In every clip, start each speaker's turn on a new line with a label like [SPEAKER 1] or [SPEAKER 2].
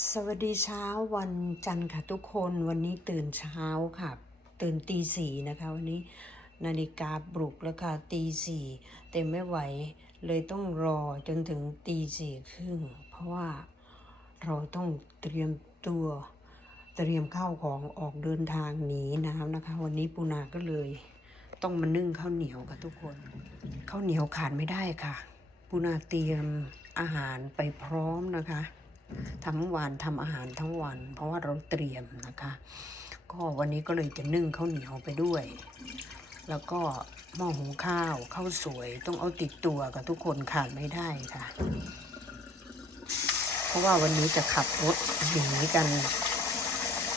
[SPEAKER 1] สวัสดีเช้าวันจันทร์ค่ะทุกคนวันนี้ตื่นเช้าค่ะ ตื่นตีสี่นะคะ วันนี้นาฬิกาปลุกแล้วค่ะตีสี่แต่ไม่ไหวเลยต้องรอจนถึงตีสี่ครึ่งเพราะว่าเราต้องเตรียมตัวเตรียมข้าวของออกเดินทางหนีน้ำนะคะ วันนี้ปูนาก็เลย ต้องมานึ่งข้าวเหนียวค่ะทุกคนข้าวเหนียวขาดไม่ได้ค่ะปูนาเตรียมอาหารไปพร้อมนะคะ ทั้งวันทำอาหารทั้งวัน เพราะว่าเราเตรียมนะคะ ก็วันนี้ก็เลยจะนึ่งข้าวเหนียวไปด้วย แล้วก็หม้อหุงข้าวข้าวสวยต้องเอาติดตัวกับทุกคนขาดไม่ได้ค่ะ เพราะว่าวันนี้จะขับรถหนีกัน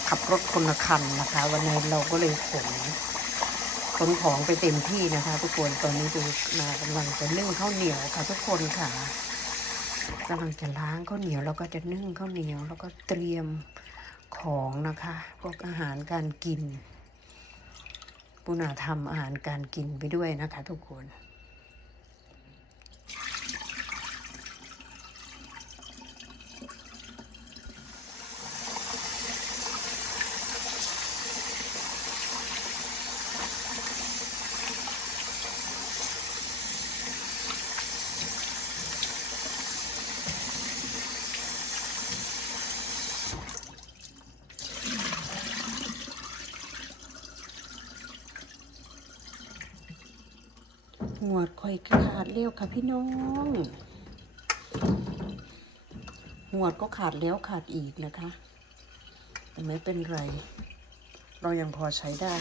[SPEAKER 1] ขับรถคนละคันนะคะ วันนี้เราก็เลยขนขนของไปเต็มที่นะคะ ทุกคนตอนนี้ดูมากำลังจะนึ่งข้าวเหนียวค่ะทุกคนค่ะ กำลังจะล้างข้าวเหนียวแล้วก็จะนึ่งข้าวเหนียว แล้วก็เตรียมของนะคะ พวกอาหารการกิน ปุณาทำอาหารการกินไปด้วยนะคะทุกคน หวดข่อยขาดเลี้ยวค่ะพี่น้องหวดก็ขาดแล้วขาดอีกนะคะแต่ไม่เป็นไร เรายังพอใช้ได้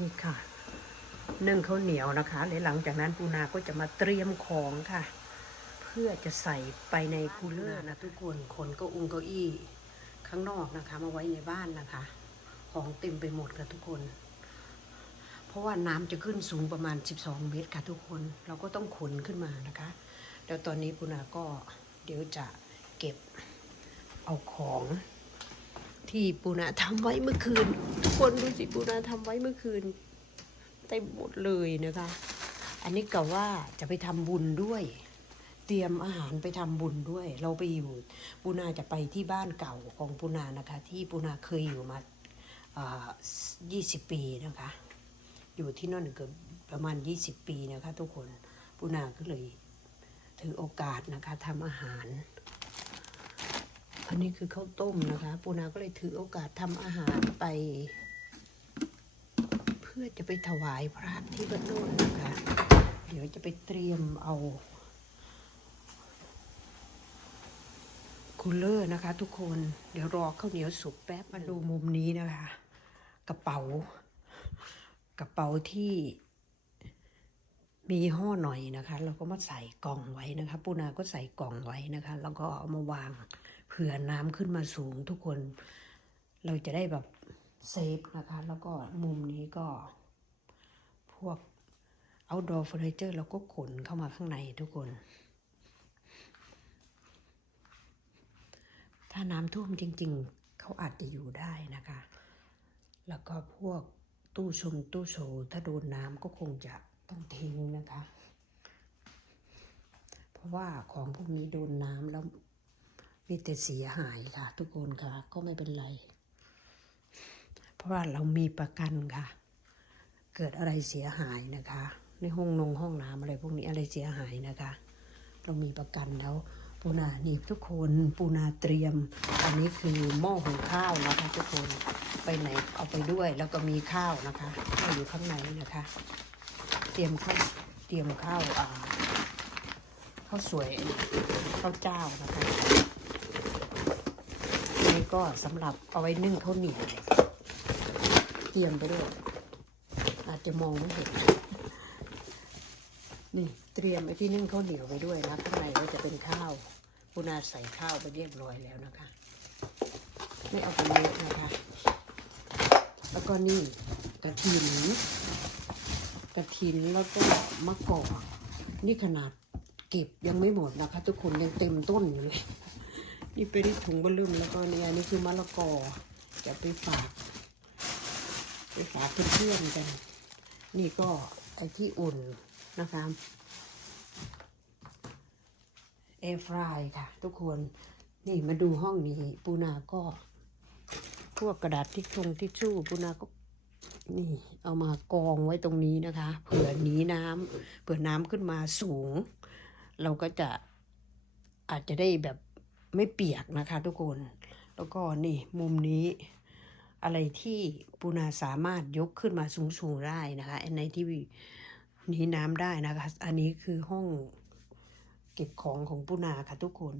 [SPEAKER 1] นี่ค่ะนึ่งข้าวเหนียวนะคะและหลังจากนั้นปูนาก็จะมาเตรียมของค่ะ เพื่อจะใส่ไปในคูลเลอร์นะทุกคนคนก็อุงเก้าอี้ข้างนอกนะคะ มาไว้ในบ้านนะคะ ของเต็มไปหมดค่ะทุกคน เพราะว่าน้ำจะขึ้นสูงประมาณ 12 เมตรค่ะทุกคนเราก็ต้องขนขึ้นมานะคะแล้วตอนนี้ปูนาก็เดี๋ยวจะเก็บเอาของ ที่ปูนาทำไว้เมื่อคืน ทุกคนดูสิปูนาทำไว้เมื่อคืนเต็มหมดเลยนะคะ อันนี้กะว่าจะไปทำบุญด้วย เตรียมอาหารไปทำบุญด้วย เราไปอยู่ปูนาจะไปที่บ้านเก่าของปูนานะคะ ที่ปูนาเคยอยู่มายี่สิบปีนะคะ อยู่ที่นั่นเกือบประมาณ 20 ปีนะคะ ทุกคนปูนาก็เลยถือโอกาสนะคะทำอาหาร อันนี้คือข้าวต้มนะคะ ปูนาก็เลยถือโอกาสทำอาหารไป เพื่อจะไปถวายพระที่บ้านโน่นนะคะ เดี๋ยวจะไปเตรียมเอาคูลเลอร์นะคะ ทุกคนเดี๋ยวรอข้าวเหนียวสุกแป๊บมาดูมุมนี้นะคะ กระเป๋า กระเป๋าที่มีห่อหน่อยนะคะ เราก็มาใส่กล่องไว้นะคะ ปูนาก็ใส่กล่องไว้นะคะ แล้วก็เอามาวาง เผื่อน้ำขึ้นมาสูงทุกคน เราจะได้แบบเซฟนะคะ แล้วก็มุมนี้ก็ พวก outdoor furniture เราก็ขนเข้ามาข้างในทุกคน ถ้าน้ำท่วมจริง ๆ เขาอาจจะอยู่ได้นะคะ แล้วก็พวกตู้ชงตู้โชว์ถ้าโดนน้ำก็คงจะต้องทิ้งนะคะ เพราะว่าของพวกนี้โดนน้ำแล้ว มีแต่เสียหายค่ะ ทุกคนค่ะ ก็ไม่เป็นไร เพราะว่าเรามีประกันค่ะ เกิดอะไรเสียหายนะคะ ในห้องนงห้องน้ำอะไรพวกนี้อะไรเสียหายนะคะ เรามีประกันแล้วปูนานี่ทุกคนปูนาเตรียม อันนี้คือหม้อหุงข้าวนะคะ ทุกคนไปไหนเอาไปด้วยแล้วก็มีข้าวนะคะข้าวอยู่ข้างในนะคะ เตรียมข้าวเตรียมข้าวอ่าข้าวสวยข้าวเจ้านะคะ ก็สำหรับเอาไว้นึ่งข้าวเหนียวเตรียมไปด้วย อาจจะมองไม่เห็น นี่เตรียมไอ้ที่นึ่งข้าวเหนียวไปด้วยนะข้างในก็จะเป็นข้าวปุนาใส่ข้าวไปเรียบร้อยแล้วนะคะ ไม่เอาไปเยอะนะคะ แล้วก็นี่กระถินกระถินแล้วก็มะกอกนี่ขนาดเก็บยังไม่หมดนะคะ ทุกคนยังเต็มต้นอยู่เลย นี่ไปที่ถุงบะลึมแล้วก็เนี่ยนี่คือมะละกอจะไปฝาก ไปฝากเพื่อนๆกัน นี่ก็ไอที่อุ่นนะคะแอร์ฟรายค่ะ ทุกคนนี่มาดูห้องนี้ ปูนาก็พวกกระดาษทิชชงทิชชู่ปูนาก็นี่เอามากองไว้ตรงนี้นะคะเผื่อหนีน้ำเผื่อน้ำขึ้นมาสูง เราก็จะอาจจะได้แบบ ไม่เปียกนะคะทุกคน แล้วก็นี่มุมนี้อะไรที่ปูนาสามารถยกขึ้นมาสูงๆได้นะคะอันไหนที่หนีน้ำได้นะคะ อันนี้คือห้องเก็บของของปูนาค่ะทุกคน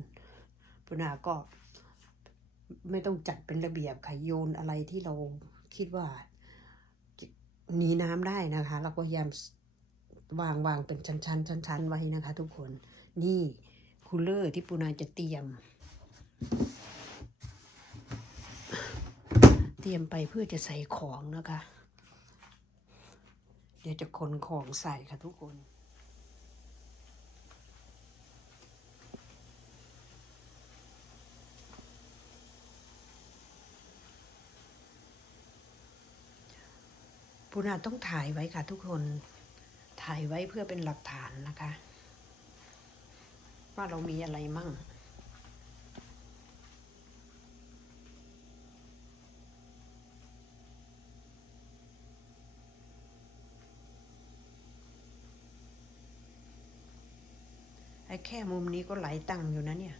[SPEAKER 1] ปูนาก็ไม่ต้องจัดเป็นระเบียบค่ะโยนอะไรที่เราคิดว่าหนีน้ำได้นะคะเราก็พยายามวางวางเป็นชั้นชั้นชั้นชั้นๆไว้นะคะ ทุกคนนี่คูลเลอร์ที่ปูนาจะเตรียม เตรียมไปเพื่อจะใส่ของนะคะ เดี๋ยวจะขนของใส่ค่ะทุกคนปูนาต้องถ่ายไว้ค่ะทุกคน ถ่ายไว้เพื่อเป็นหลักฐานนะคะ ว่าเรามีอะไรมั่ง แค่มุมนี้ก็ไหลตังค์อยู่นะเนี่ย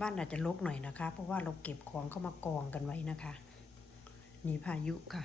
[SPEAKER 1] บ้านอาจจะลกหน่อยนะคะ เพราะว่าเราเก็บของเข้ามากองกันไว้นะคะ นี่พายุค่ะ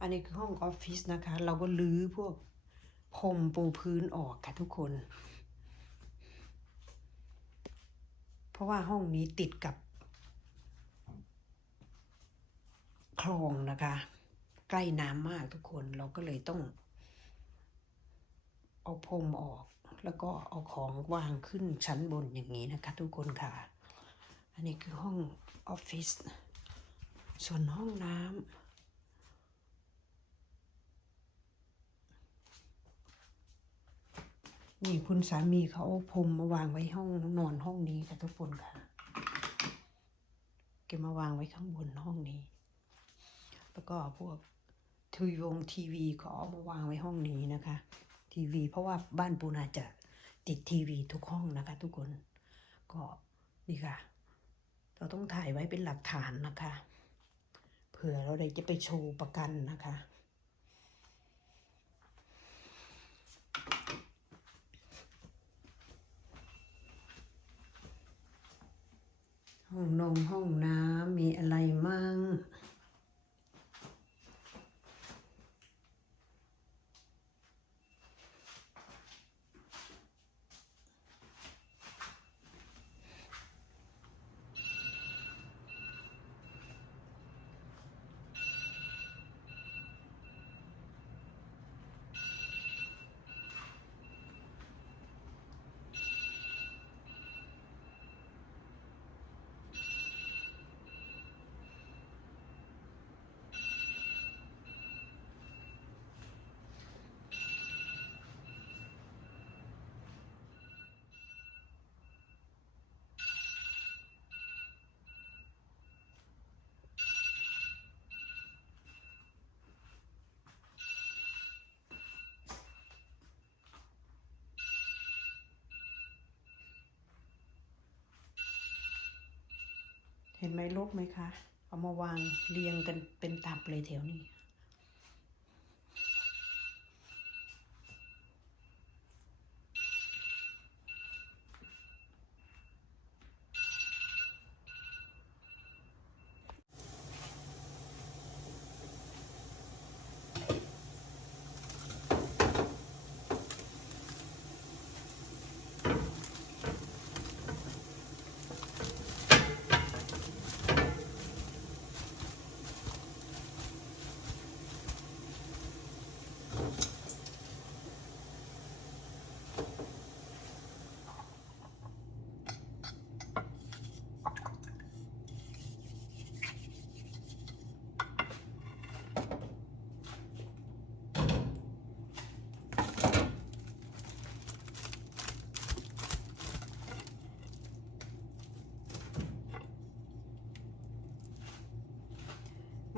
[SPEAKER 1] อันนี้คือห้องออฟฟิศนะคะ เราก็ลื้อพวกพรมปูพื้นออกค่ะทุกคน เพราะว่าห้องนี้ติดกับ คลองนะคะ ใกล้น้ำมากทุกคนเราก็เลยต้อง เอาพรมออกแล้วก็เอาของวางขึ้นชั้นบนอย่างนี้นะคะ ทุกคนค่ะ อันนี้คือห้องออฟฟิศส่วนห้องน้ำ นี่คุณสามีเขาเอาพรมมาวางไว้ห้องนอนห้องนี้ค่ะทุกคนค่ะเก็บมาวางไว้ข้างบนห้องนี้ แล้วก็พวกทีวีวงทีวีเขาเอามาวางไว้ห้องนี้นะคะ ทีวี เพราะว่าบ้านปูนาจะติดทีวีทุกห้องนะคะ ทุกคนก็นี่ค่ะ เราต้องถ่ายไว้เป็นหลักฐานนะคะ เผื่อเราได้จะไปโชว์ประกันนะคะ ห้องนงห้องน้ ไหมลกไหมคะ เอามาวางเรียงกันเป็นตับเลยแถวนี้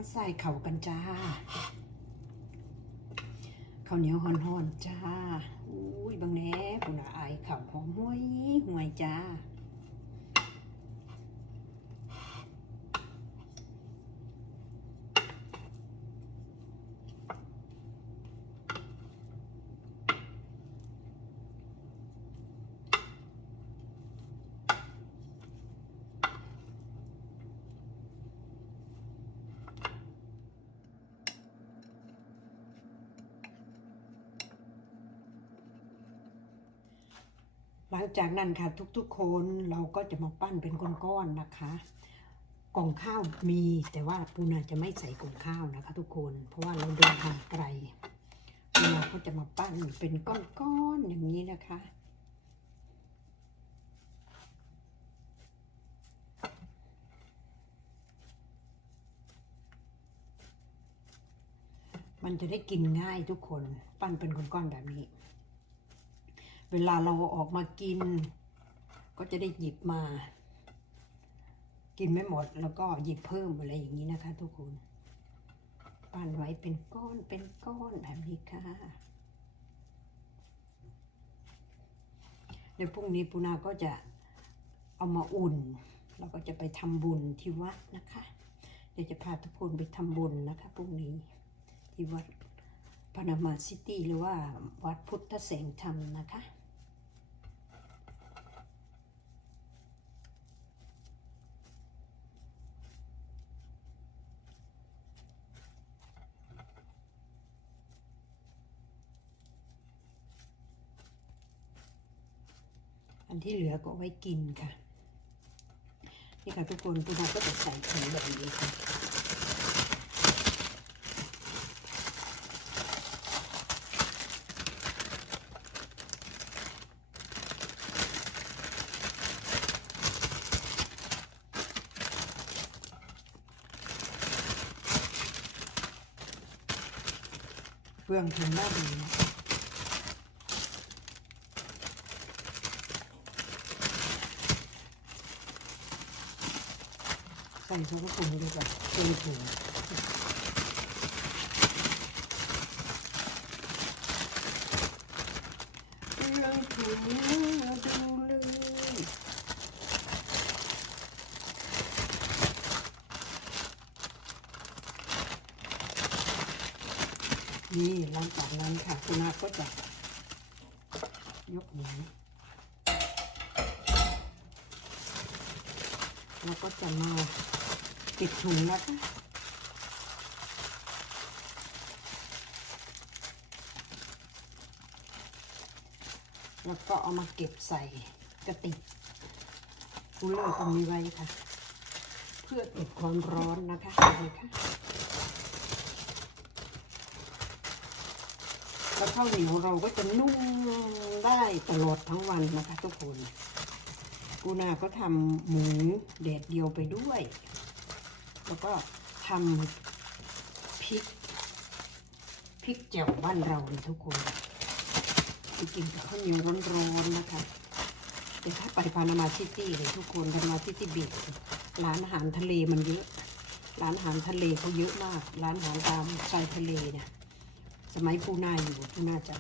[SPEAKER 1] มาใส่เข่ากันจ้าข้าวเหนียวห่อนๆจ้าอุ้ยบางแหน่ปุนาอายข่าวหอมห้วยห่วยจ้า หลังจากนั้นค่ะทุกๆคนเราก็จะมาปั้นเป็นก้อนๆนะคะกล่องข้าวมีแต่ว่าปูนาจะไม่ใส่กล่องข้าวนะคะ ทุกคนเพราะว่าเราเดินทางไกลปูนาก็จะมาปั้นเป็นก้อนๆอย่างนี้นะคะมันจะได้กินง่ายทุกคน ปั้นเป็นก้อนๆแบบนี้ เวลาเราออกมากิน ก็จะได้หยิบมา กินไม่หมดแล้วก็หยิบเพิ่มอะไรอย่างนี้นะคะ ทุกคนปั้นไว้เป็นก้อนเป็นก้อนแบบนี้ค่ะเดี๋ยวพรุ่งนี้ปูนาก็จะเอามาอุ่น แล้วก็จะไปทำบุญที่วัดนะคะ เดี๋ยวจะพาทุกคนไปทำบุญนะคะพรุ่งนี้ที่วัดพนามาซิตี้หรือว่าวัดพุทธเสงธรรมนะคะ อันที่เหลือก็ไว้กินค่ะ นี่ค่ะทุกคนปูนาก็จะใส่ถุงแบบนี้ค่ะเปลืองถุงได้ดีนะ ใส่ถุงถุงดีกว่าเป็นถุงเรื่องถุงมาดูเลยนี่หลังจากนั้นค่ะคุณอาก็จะยกหมูแล้วก็จะมา ปิดถุงนะคะแล้วก็เอามาเก็บใส่กระติกคูลเลอร์ตรงนี้ไว้ค่ะ เพื่อเก็บความร้อนนะคะเลยค่ะแล้วข้าวเหนียวเราก็จะนุ่มได้ตลอดทั้งวันนะคะทุกคน กูนาก็ทำหมูแดดเดียวไปด้วย แล้วก็ทำพริกพริกแจ่วบ้านเราเลยทุกคนไปกินกับข้าวเหนียวร้อนๆนะคะแต่ถ้าไปพานามาซิตี้เลยทุกคนพานามาซิตี้บีชร้านอาหารทะเลมันเยอะ ร้านอาหารทะเลเขาเยอะมาก ร้านอาหารตามชายทะเลเนี่ย สมัยปูนาอยู่ปูนาจะ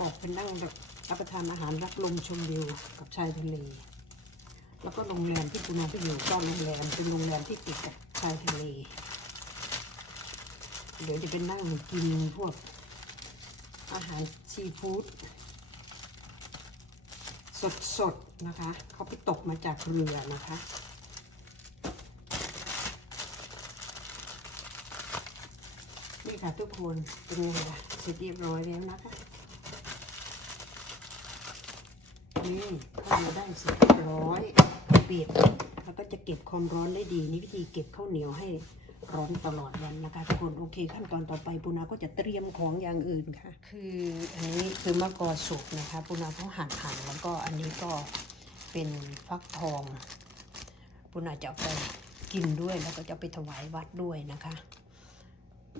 [SPEAKER 1] ออกไปนั่งแบบรับประทานอาหารรับลมชมวิวกับชายทะเล แล้วก็โรงแรมที่ปูนาที่อยู่ก็โรงแรมเป็นโรงแรมที่ติดกับ ชายทะเล เดี๋ยวจะเป็นนั่งกินพวกอาหารซีฟู้ดสดๆนะคะ เขาไปตกมาจากเรือนะคะนี่ค่ะทุกคนเป็นไงล่ะเสร็จเรียบร้อยแล้วนะคะนี่ข้าวได้เสร็จเรียบร้อยปิด จะเก็บความร้อนได้ดีนี่วิธีเก็บข้าวเหนียวให้ร้อนตลอดวันนะคะทุกคนโอเค ขั้นตอนต่อไปปูนาก็จะเตรียมของอย่างอื่นค่ะ คืออันนี้คือมะกอสุกนะคะปูนาเขาหั่นหั่นแล้วก็อันนี้ก็เป็นฟักทองปูนาจะไปกินด้วยแล้วก็จะไปถวายวัดด้วยนะคะ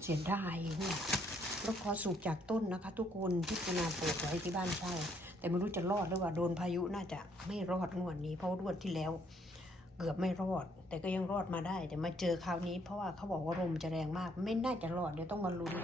[SPEAKER 1] เสียดายเนี่ยแล้วพอสุกจากต้นนะคะ ทุกคนที่ปูนาปลูกไว้ที่บ้านเช่าแต่ไม่รู้จะรอดหรือว่าโดนพายุน่าจะไม่รอดงวดนี้เพราะว่างวดที่แล้ว เกือบไม่รอด แต่ก็ยังรอดมาได้ แต่มาเจอคราวนี้เพราะว่าเขาบอกว่าลมจะแรงมาก ไม่น่าจะรอดเดี๋ยวต้องมาลุ้น